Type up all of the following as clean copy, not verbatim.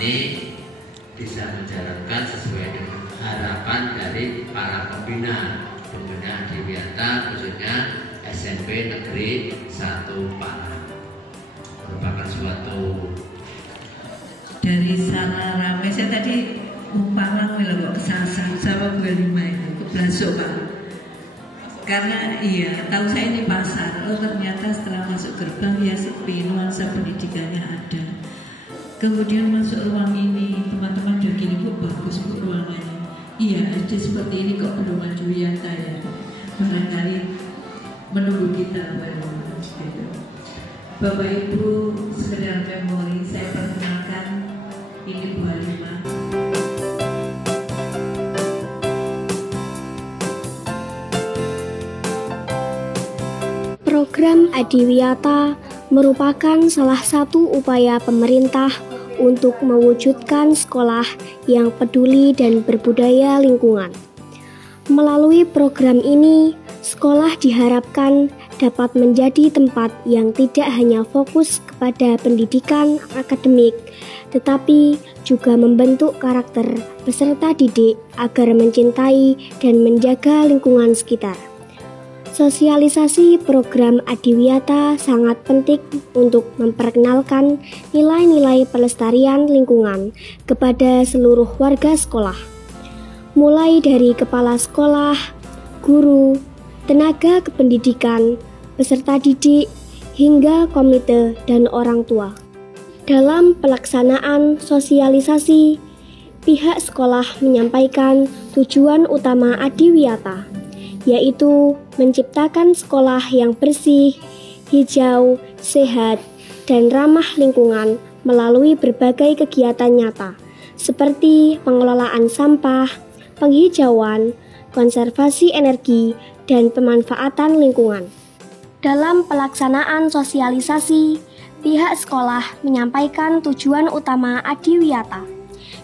ini bisa menjalankan sesuai dengan harapan dari para pembina Adiwiyata, khususnya SMP Negeri 1 Palang. Merupakan suatu dari salah ramai. Saya tadi Palang kok kesasar sama gue 5 itu keblasok Pak. Karena iya, tahu saya di pasar, ternyata setelah masuk gerbang ya sepi, nuansa pendidikannya ada. Kemudian masuk ruang ini, teman-teman udah gini, kok bagus bu ruangannya. Iya, ada seperti ini kok belum Adiwiyata ya. Barangkali menunggu kita baru gitu. Bapak Ibu, sekedar memori, saya perkenalkan ini Bu Halimah. Program Adiwiyata merupakan salah satu upaya pemerintah untuk mewujudkan sekolah yang peduli dan berbudaya lingkungan. Melalui program ini, sekolah diharapkan dapat menjadi tempat yang tidak hanya fokus kepada pendidikan akademik, tetapi juga membentuk karakter peserta didik agar mencintai dan menjaga lingkungan sekitar. Sosialisasi program Adiwiyata sangat penting untuk memperkenalkan nilai-nilai pelestarian lingkungan kepada seluruh warga sekolah, mulai dari kepala sekolah, guru, tenaga kependidikan, peserta didik, hingga komite dan orang tua. Dalam pelaksanaan sosialisasi, pihak sekolah menyampaikan tujuan utama Adiwiyata, yaitu menciptakan sekolah yang bersih, hijau, sehat, dan ramah lingkungan melalui berbagai kegiatan nyata, seperti pengelolaan sampah, penghijauan, konservasi energi, dan pemanfaatan lingkungan. Dalam pelaksanaan sosialisasi, pihak sekolah menyampaikan tujuan utama Adiwiyata,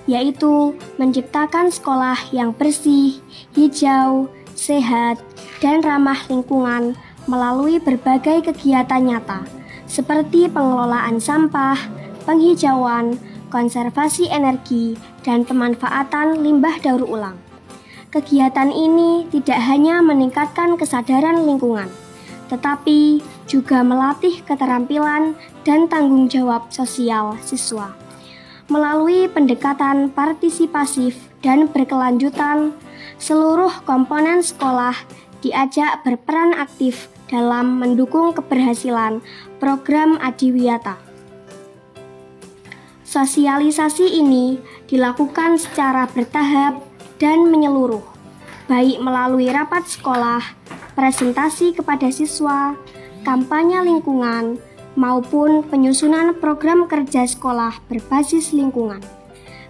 yaitu menciptakan sekolah yang bersih, hijau, sehat, dan ramah lingkungan melalui berbagai kegiatan nyata, seperti pengelolaan sampah, penghijauan, konservasi energi, dan pemanfaatan limbah daur ulang. Kegiatan ini tidak hanya meningkatkan kesadaran lingkungan, tetapi juga melatih keterampilan dan tanggung jawab sosial siswa. Melalui pendekatan partisipasif dan berkelanjutan, seluruh komponen sekolah diajak berperan aktif dalam mendukung keberhasilan program Adiwiyata. Sosialisasi ini dilakukan secara bertahap dan menyeluruh, baik melalui rapat sekolah, presentasi kepada siswa, kampanye lingkungan, maupun penyusunan program kerja sekolah berbasis lingkungan.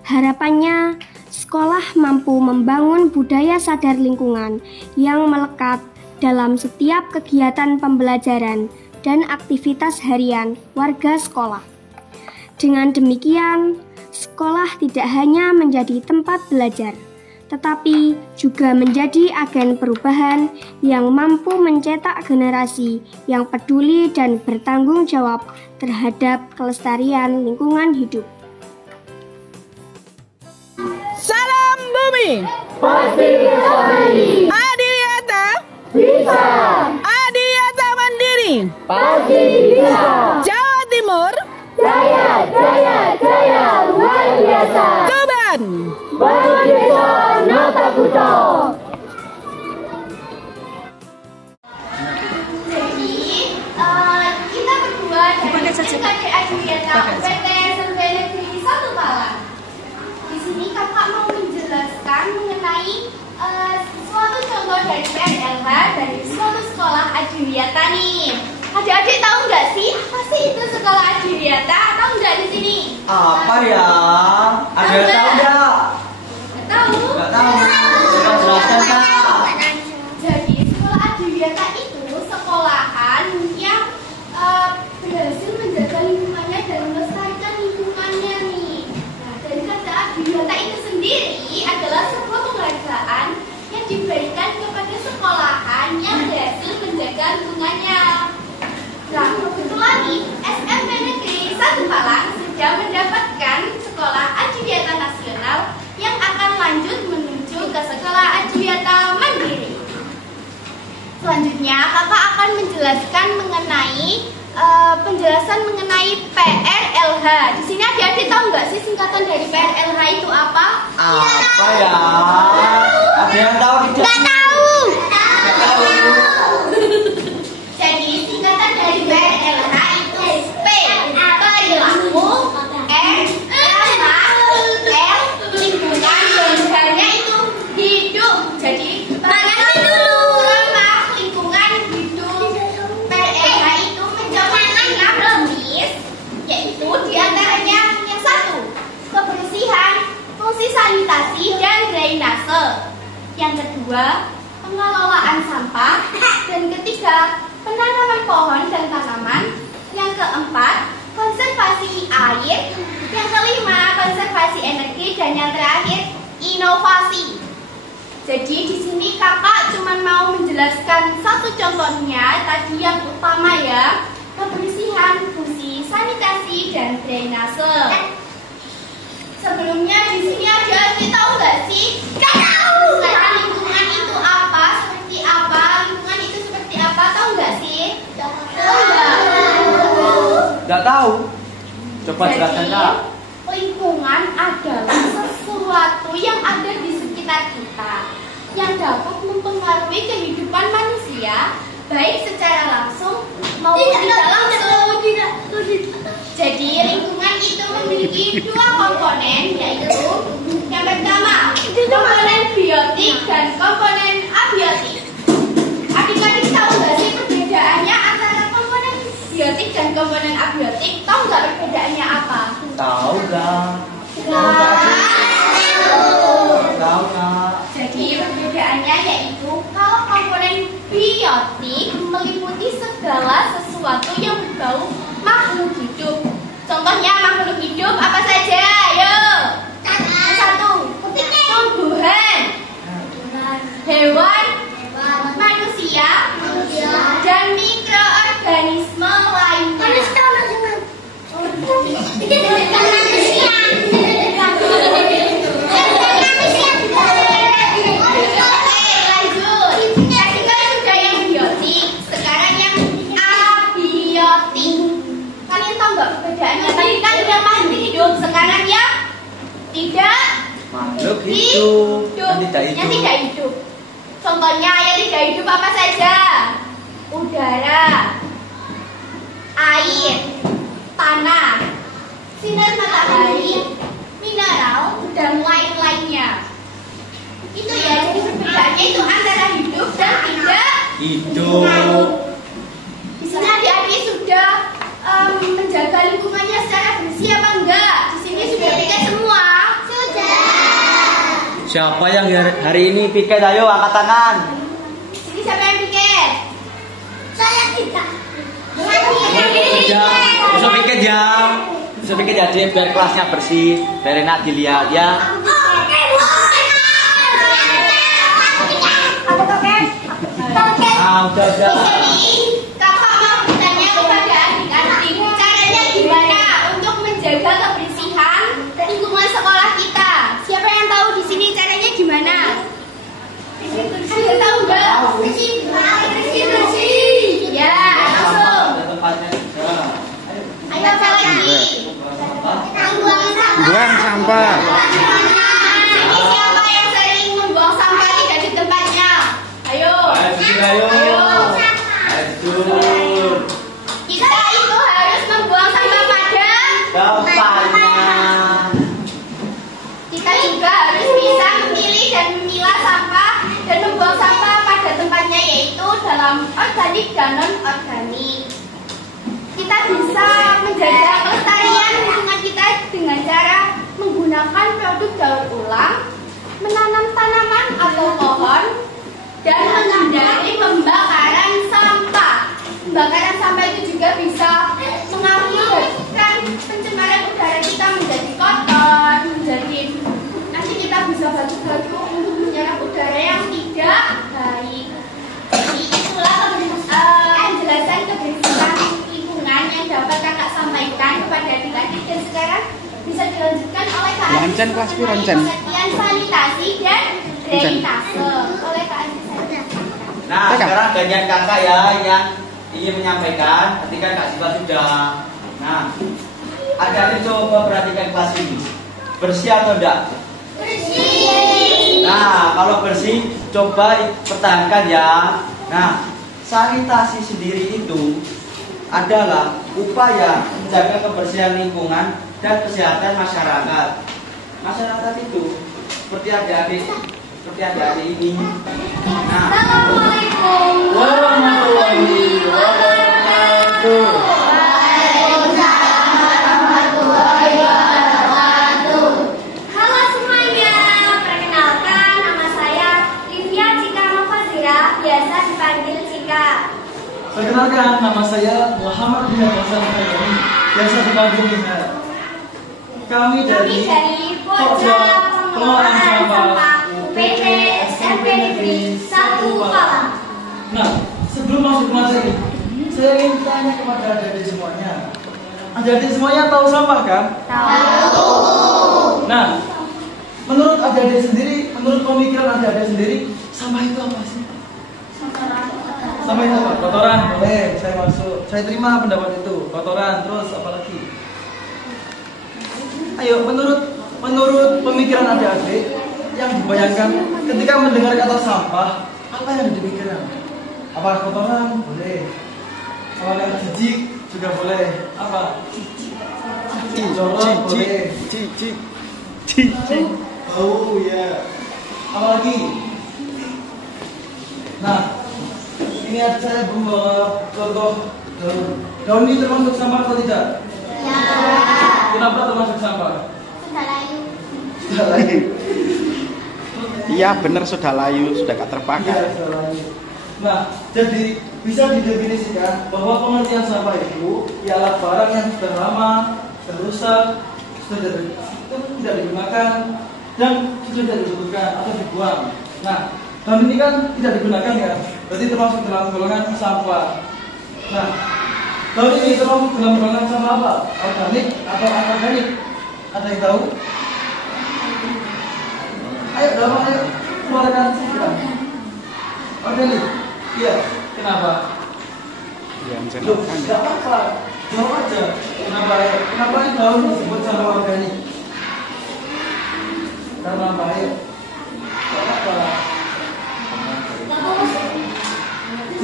Harapannya, sekolah mampu membangun budaya sadar lingkungan yang melekat dalam setiap kegiatan pembelajaran dan aktivitas harian warga sekolah. Dengan demikian, sekolah tidak hanya menjadi tempat belajar, tetapi juga menjadi agen perubahan yang mampu mencetak generasi yang peduli dan bertanggung jawab terhadap kelestarian lingkungan hidup. Salam bumi, pasti bisa beri. Adiwiyata Bisa. Adiwiyata mandiri, Pasti bisa. Jawa Timur, Jaya, jaya, jaya, luar biasa. Tuban, Bangsa Nata Kuto. Kita berdua dari SMK Adiwiyata PT SMP Negeri 1 Palang. Di sini kakak mau menjelaskan mengenai suatu contoh dari PNLH dari suatu sekolah Adiwiyata nih. Adik-adik tahu nggak sih apa sih itu sekolah Adiwiyata? Tahu nggak di sini? Apa ya? Ada yang tahu nggak? Nggak tahu. Nggak tahu. Coba jelaskan Kak. Jadi sekolah Adiwiyata itu sekolahan yang berhasil menjaga lingkungannya dan melestarikan lingkungannya nih. Nah, dari kata Adiwiyata itu sendiri adalah sebuah penghargaan yang diberikan kepada sekolahan yang berhasil menjaga lingkungannya. Nah, kebetulan nih SMP Negeri 1 Palang sudah mendapatkan sekolah Sekolah Adiwiyata Mandiri. Selanjutnya kakak akan menjelaskan mengenai penjelasan mengenai PRLH. Di sini adik-adik tahu nggak sih singkatan dari PRLH itu apa? Apa ya? Ada yang tahu tidak? Nggak tahu. Nggak tahu. Jadi singkatan dari PRLH itu P perilaku, R lingkungan, dan H-nya itu hidup. Jadi lingkungan hidup. PRLH itu mencakup 6 jenis, yaitu diantaranya yang satu kebersihan, fungsi sanitasi dan drainase. Yang kedua pengelolaan sampah, dan ketiga penanaman pohon dan tanaman. Yang keempat konservasi air. Yang kelima konservasi energi, dan yang terakhir inovasi. Jadi di sini kakak cuma mau menjelaskan satu contohnya tadi yang utama ya, kebersihan, fungsi sanitasi dan drainase. Sebelumnya di sini ada tahu nggak sih? Nggak tahu. Lingkungan itu apa? Seperti apa? Lingkungan itu seperti apa? Tahu nggak sih? Tahu nggak? Nggak tahu. Coba jelaskan Kak. Lingkungan adalah sesuatu yang ada di sekitar kita, yang dapat mempengaruhi kehidupan manusia, baik secara langsung maupun tidak langsung. Jadi lingkungan itu memiliki dua komponen, yaitu yang pertama komponen biotik dan komponen abiotik. Adik-adik tahu nggak sih perbedaannya antara komponen biotik dan komponen abiotik? Tahu nggak perbedaannya apa? Tahu nggak? Tahu Kak. Jadi perbedaannya yaitu kalau komponen biotik meliputi segala sesuatu yang berbau makhluk hidup. Contohnya makhluk hidup apa saja? Ayo. Yang satu, tumbuhan, hewan, manusia, dan mikroorganisme lainnya. Makhluk hidup yang tidak hidup. Yang tidak hidup. Contohnya yang tidak hidup apa saja? Udara, air, tanah, sinar matahari, mineral, dan lain-lainnya. Itu ya, jadi perbedaannya itu antara hidup dan tidak Hidup. Di sini adik-adik sudah menjaga lingkungannya secara bersih apa enggak? Di sini sudah piket semua. Sudah. Siapa yang hari ini piket? Ayo angkat tangan. Di sini siapa yang piket? Saya tidak. Bisa piket ya. Bisa piket ya, Dek, biar kelasnya bersih, biar enak dilihat ya. Udah. Jadi kakak mau bertanya kepada adik-adik, caranya gimana untuk menjaga kebersihan lingkungan sekolah kita? Siapa yang tahu di sini caranya gimana? Ada tahu nggak? Bersih. Ya, langsung. Ayo apa lagi? Buang sampah. Ini siapa yang sering membuang sampah tidak di tempatnya? Ayo. Kita itu harus membuang sampah pada Tempatnya. Kita juga harus bisa memilih dan memilah sampah dan membuang sampah pada tempatnya, yaitu dalam organik dan non-organik. Kita bisa menjaga kelestarian lingkungan kita dengan cara menggunakan produk daur ulang, menanam tanaman atau pohon, dan menghindari pembakaran sampah. Pembakaran sampah itu juga bisa mengakibatkan pencemaran udara kita menjadi kotor, nanti kita bisa batu-batu untuk menyerap udara yang tidak baik. Jadi itulah penjelasan kebersihan lingkungan yang dapat kakak sampaikan kepada adik-adik, dan sekarang bisa dilanjutkan oleh Kak Adi. Roncen kelas piro, Roncen? Pengertian sanitasi dan peritase oleh Kak Aziz saja. Nah, sekarang gantian kakak ya yang ingin menyampaikan. Ketika Kak Ziva sudah. Nah, adik-adik coba perhatikan kelas ini. Bersih atau enggak? Bersih. Nah, kalau bersih, coba pertahankan ya. Nah, sanitasi sendiri itu adalah upaya menjaga kebersihan lingkungan dan kesehatan masyarakat. Masyarakat itu seperti adik-adik ini. Nah, Assalamualaikum warahmatullahi wabarakatuh. Waalaikumsalam warahmatullahi wabarakatuh. Halo semuanya, perkenalkan nama saya Livia Cika Mufazira, biasa dipanggil Cika. Perkenalkan, nama saya Muhammad bin Hasan Fayyani, biasa dipanggil Nina. Kami dari Pojok Pengelolaan Sampah UPT SMP Negeri 1 Malang. Nah, sebelum masuk materi, saya ingin tanya kepada adik-adik semuanya. Adik-adik semuanya tahu sampah kan? Tahu. Nah, menurut adik-adik sendiri, menurut pemikiran adik-adik sendiri, sampah itu apa sih? Sampah itu apa? Kotoran, boleh, saya masuk. Saya terima pendapat itu. Kotoran, terus apa lagi? Ayo, menurut pemikiran adik-adik yang dibayangkan ketika mendengar kata sampah, apa yang dipikirkan? Apa kotoran? Boleh. Apa yang jijik juga boleh. Apa? Jorok boleh. Oh ya. Apa lagi? Nah, ini saya membawa contoh daun. Daun ini termasuk sampah atau tidak? Ya. Kenapa termasuk sampah? Sudah layu. Iya benar, sudah layu, sudah gak terpakai. Iya, sudah layu. Nah, jadi bisa didefinisikan bahwa pengertian sampah itu ialah barang yang sudah lama, sudah rusak, sudah tidak digunakan dan sudah tidak dibutuhkan atau dibuang. Nah, daun ini kan tidak digunakan kan, berarti termasuk dalam golongan sampah. Nah, daun ini termasuk dalam golongan sampah apa? Organik atau anorganik? Ada yang tahu? Ayo, dalam ayo keluarkan segera. Organik. Iya. Kenapa? Yang Loh, tidak apa-apa. Jawab aja. Kenapa? Kenapa ini daun disebut sampah organik? Karena apa? Ayo. Tidak apa-apa.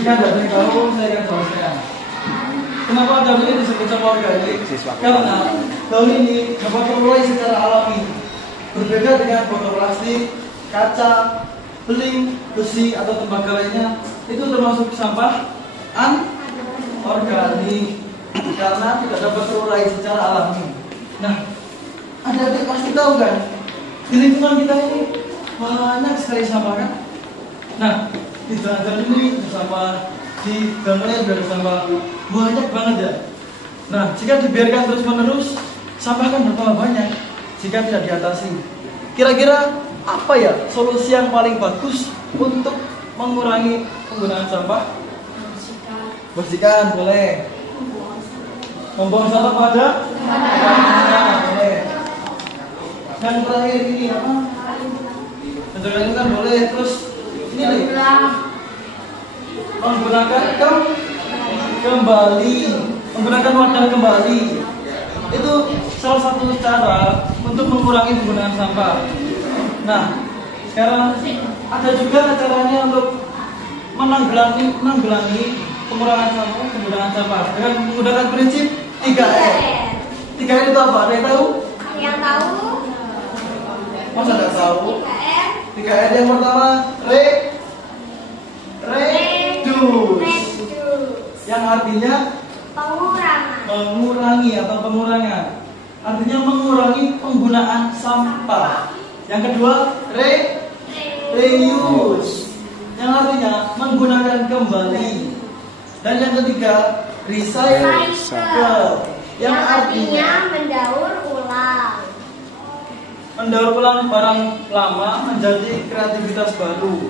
Jika tidak ada yang tahu, saya akan jelaskan. Kenapa daun ini disebut sampah organik? Karena daun ini dapat terulai secara alami. Berbeda dengan botol plastik, kaca, beling, besi atau tembaga lainnya, itu termasuk sampah anorganik karena tidak dapat terurai secara alami. Nah, adik-adik pasti tahu kan, di lingkungan kita ini banyak sekali sampah kan. Nah, di jalan ini ada sampah, di bangunan juga ada sampah, banyak banget ya. Nah, jika dibiarkan terus-menerus, sampah kan bertambah banyak jika tidak diatasi. Kira-kira apa ya solusi yang paling bagus untuk mengurangi penggunaan sampah? Bersihkan boleh. Membuang sampah pada? Boleh. Dan terakhir ini apa? Menjaga lingkungan boleh. Terus ini nih, menggunakan kembali, menggunakan wadah kembali. Itu salah satu cara untuk mengurangi penggunaan sampah. Nah, sekarang ada juga caranya untuk menanggulangi pengurangan sampah, penggunaan sampah dengan menggunakan prinsip 3R. 3R itu apa? Ada yang tahu? Yang tahu? Masa tidak tahu? 3R. 3R yang pertama reduce, yang artinya mengurangi atau pengurangan. Artinya mengurangi penggunaan sampah. Yang kedua, reuse, yang artinya menggunakan kembali. Dan yang ketiga, recycle, yang artinya mendaur ulang. mendaur ulang barang lama menjadi kreativitas baru.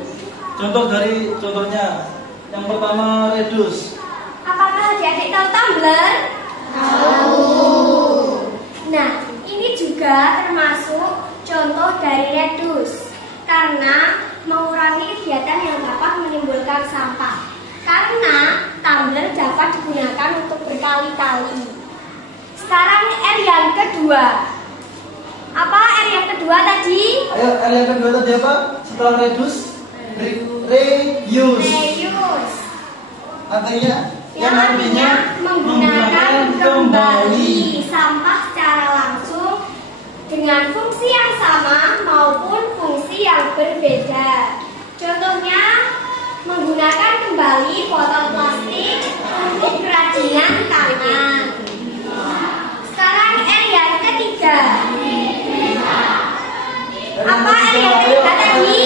Contohnya, yang pertama reduce. Apakah adik-adik tahu tumbler? Tahu. Nah, ini juga termasuk contoh dari reduce. Karena mengurangi kegiatan yang dapat menimbulkan sampah. Karena tumbler dapat digunakan untuk berkali-kali. Sekarang R yang kedua. Apa R yang kedua tadi? Ayo, R yang kedua tadi apa? Setelah reduce, reuse. Reuse. Artinya? Yang artinya menggunakan kembali sampah secara langsung dengan fungsi yang sama maupun fungsi yang berbeda. Contohnya, menggunakan kembali botol plastik untuk kerajinan tangan. Sekarang R yang ketiga. Apa R yang ketiga tadi?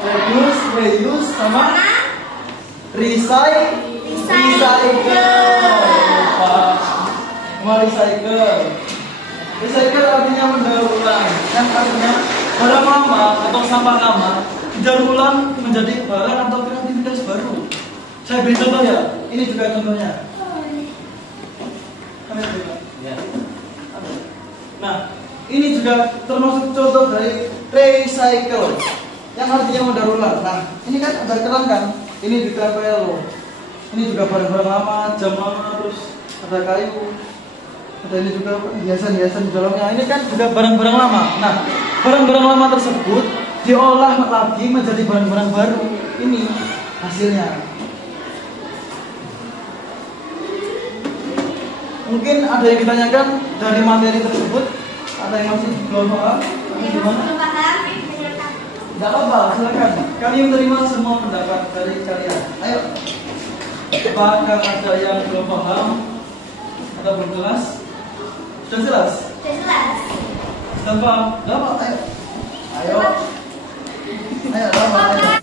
Reduce, reuse, sama recycle. Recycle artinya mendaur ulang. Yang artinya barang lama atau sampah lama didaur ulang menjadi barang atau kreativitas baru. Saya beri contoh ya. Ini juga contohnya. Nah, ini juga termasuk contoh dari recycle yang artinya mendaur ulang. Nah, ini kan ada keran kan? Ini ditempel loh. Ini juga barang-barang lama, jam lama, terus ada kayu. Ada ini juga hiasan-hiasan di dalamnya. Ini kan juga barang-barang lama. Nah, barang-barang lama tersebut diolah lagi menjadi barang-barang baru. Ini hasilnya. Mungkin ada yang ditanyakan dari materi tersebut. Ada yang masih belum paham? Gimana? Tidak apa-apa, silakan. Kami menerima semua pendapat dari kalian. Ayo. Apakah ada yang belum paham atau belum jelas? Sudah jelas? Sudah jelas. Sudah paham? Tidak apa? Ayo. Ayo. Ayo,